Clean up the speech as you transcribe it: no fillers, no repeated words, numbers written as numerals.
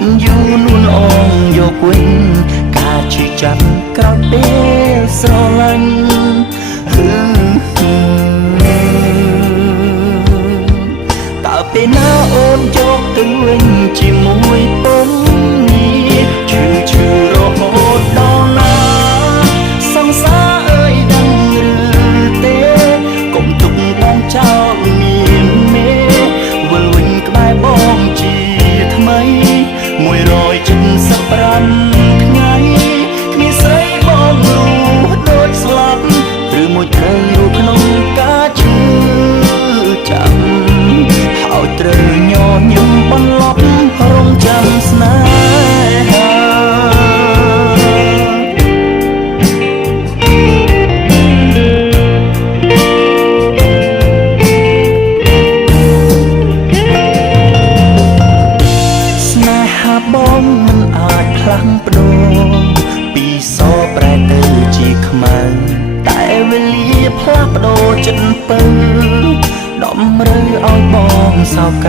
មិនយូរនួនអងយកវិញការឈឺចាប់ក្រោយពេលស្រឡាញ់តើពេលណាអូនយកទៅវិញជាមួយពុំនេះឈឺរហូតដល់ណាសង្សារអើយដឹងឬទេកុំទុកបងចោលមានមេវិលវិញក្បែរបងជាថ្មី175ថ្ងៃគ្មានស្រីបងលូដូចស្លាប់ឬមួយត្រូវរូបក្នុងការឈឺចាំហើយត្រូវញញឹមបន្លប់រងចាំស្នេហាបងមិនអាចផ្លាស់ប្ដូរពីសប្រែទៅជាខ្មៅតែវេលាផ្លាស់ប្ដូរចិត្តពើដំរើឲ្យបងសោក